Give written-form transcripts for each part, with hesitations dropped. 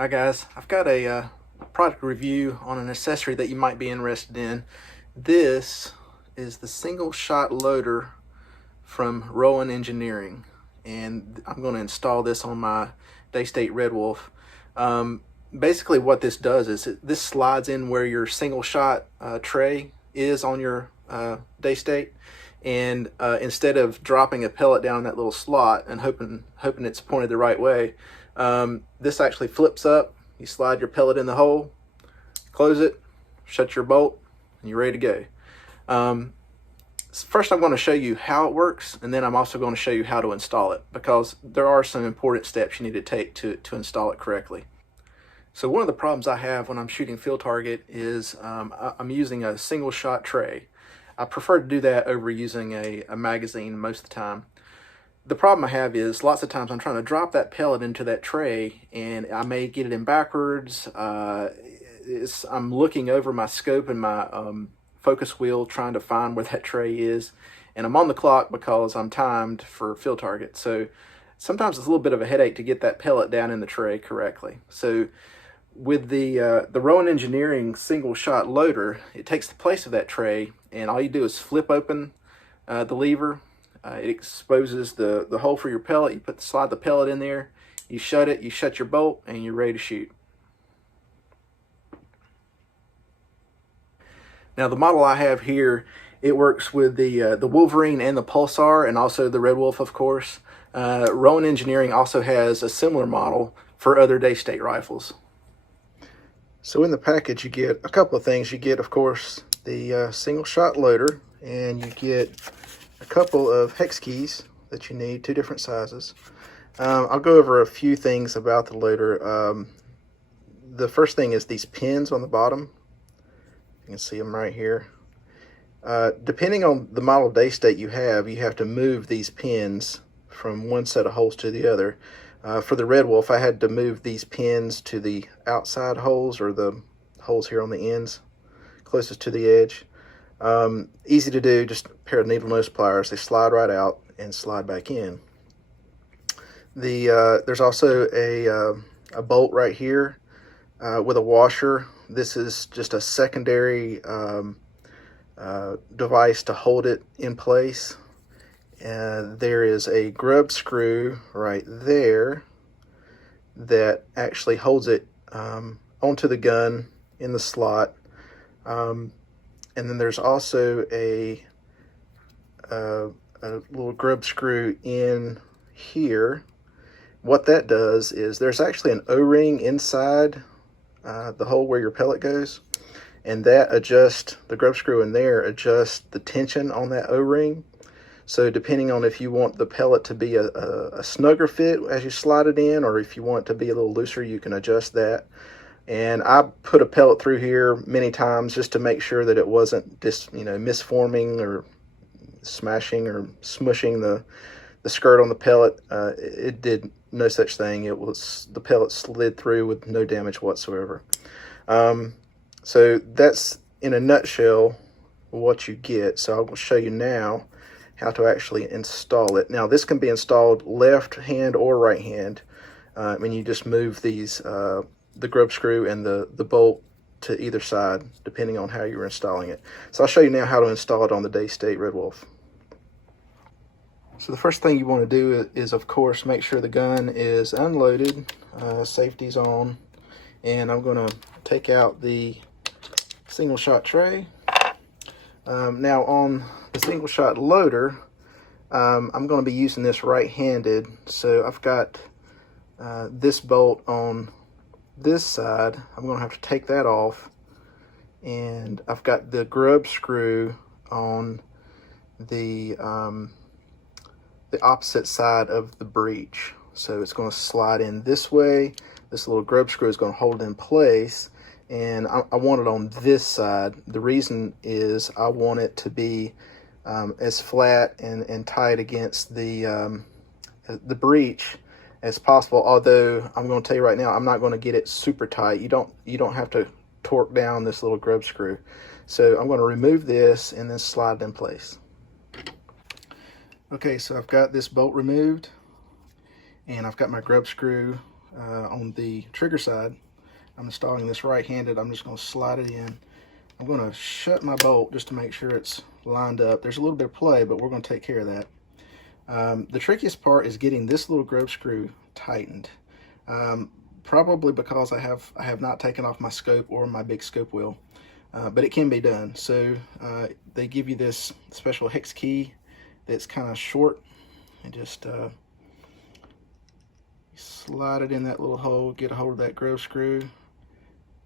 Hi guys, I've got a product review on an accessory that you might be interested in. This is the single shot loader from Rowan Engineering, and I'm going to install this on my Daystate Red Wolf. Basically what this does is this slides in where your single shot tray is on your Daystate, and instead of dropping a pellet down in that little slot and hoping it's pointed the right way, this actually flips up. You slide your pellet in the hole, close it, shut your bolt, and you're ready to go. First I'm going to show you how it works, and then I'm also going to show you how to install it, because there are some important steps you need to take to install it correctly. So one of the problems I have when I'm shooting field target is I'm using a single shot tray. I prefer to do that over using a magazine most of the time. The problem I have is lots of times I'm trying to drop that pellet into that tray and I may get it in backwards. I'm looking over my scope and my focus wheel trying to find where that tray is, and I'm on the clock because I'm timed for field target. So sometimes it's a little bit of a headache to get that pellet down in the tray correctly. So with the Rowan Engineering single shot loader, it takes the place of that tray, and all you do is flip open the lever. It exposes the hole for your pellet. You slide the pellet in there, you shut it, you shut your bolt, and you're ready to shoot. Now the model I have here, it works with the Wolverine and the Pulsar, and also the Red Wolf, of course. Rowan Engineering also has a similar model for other Daystate rifles. So in the package you get a couple of things. You get, of course, the single shot loader, and you get a couple of hex keys that you need, 2 different sizes. I'll go over a few things about the loader. The first thing is these pins on the bottom. You can see them right here. Depending on the model Daystate you have to move these pins from one set of holes to the other. For the Red Wolf, I had to move these pins to the outside holes, or the holes here on the ends, closest to the edge. Easy to do, just a pair of needle nose pliers. They slide right out and slide back in. There's also a bolt right here with a washer. This is just a secondary device to hold it in place. There is a grub screw right there that actually holds it onto the gun in the slot. And then there's also a little grub screw in here. What that does is there's actually an O-ring inside the hole where your pellet goes, and that adjusts, the grub screw in there adjusts the tension on that O-ring. So depending on if you want the pellet to be a snugger fit as you slide it in, or if you want it to be a little looser, you can adjust that. And I put a pellet through here many times just to make sure that it wasn't just, misforming or smashing or smushing the skirt on the pellet. It did no such thing. The pellet slid through with no damage whatsoever. So that's in a nutshell what you get. So I'll show you now how to actually install it. Now this can be installed left hand or right hand. And you just move these the grub screw and the bolt to either side depending on how you're installing it. So I'll show you now how to install it on the Daystate Red Wolf. So the first thing you want to do is, of course, make sure the gun is unloaded, safety's on, and I'm going to take out the single shot tray. Now on the single shot loader, I'm going to be using this right-handed, so I've got this bolt on this side. I'm going to have to take that off, and I've got the grub screw on the opposite side of the breech, so it's going to slide in this way. This little grub screw is going to hold it in place, and I want it on this side. The reason is I want it to be as flat and tight against the breech as possible, although I'm going to tell you right now, I'm not going to get it super tight. You don't have to torque down this little grub screw. So I'm going to remove this and then slide it in place. Okay, so I've got this bolt removed, and I've got my grub screw on the trigger side. I'm installing this right-handed. I'm just going to slide it in. I'm going to shut my bolt just to make sure it's lined up. There's a little bit of play, but we're going to take care of that. The trickiest part is getting this little grub screw tightened. Probably because I have not taken off my scope or my big scope wheel, but it can be done. So they give you this special hex key that's kind of short, and just slide it in that little hole, get a hold of that grub screw,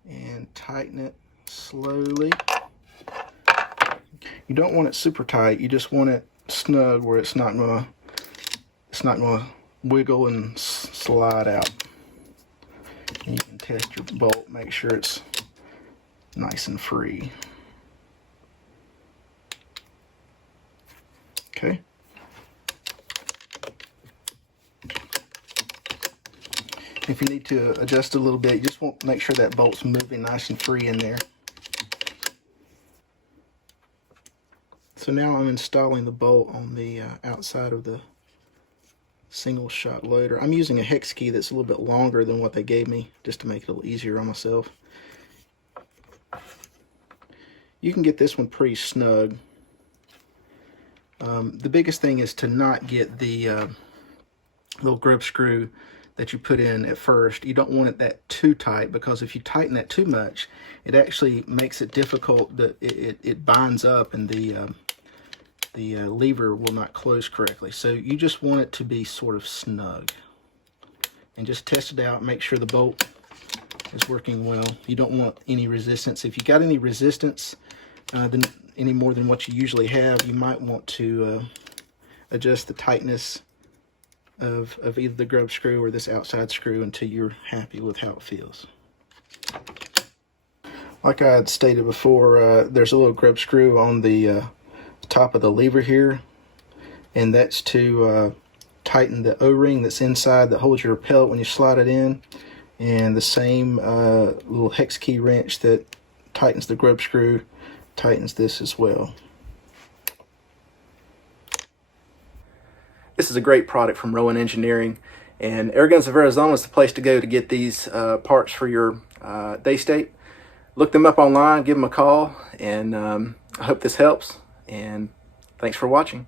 and tighten it slowly. You don't want it super tight. You just want it snug where it's not gonna wiggle and slide out. And you can test your bolt, make sure it's nice and free. Okay. If you need to adjust a little bit, you just want to make sure that bolt's moving nice and free in there. So now I'm installing the bolt on the outside of the single shot loader. I'm using a hex key that's a little bit longer than what they gave me, just to make it a little easier on myself. You can get this one pretty snug. The biggest thing is to not get the little grub screw that you put in at first. You don't want it that too tight, because if you tighten that too much, it actually makes it difficult. That it binds up, and the lever will not close correctly. So you just want it to be sort of snug, and just test it out. Make sure the bolt is working well. You don't want any resistance. If you got any resistance, then any more than what you usually have, you might want to adjust the tightness of either the grub screw or this outside screw until you're happy with how it feels. Like I had stated before, there's a little grub screw on the top of the lever here, and that's to tighten the O-ring that's inside that holds your pellet when you slide it in, and the same little hex key wrench that tightens the grub screw tightens this as well. This is a great product from Rowan Engineering, and Airguns of Arizona is the place to go to get these parts for your Daystate. Look them up online, give them a call, and I hope this helps, and thanks for watching.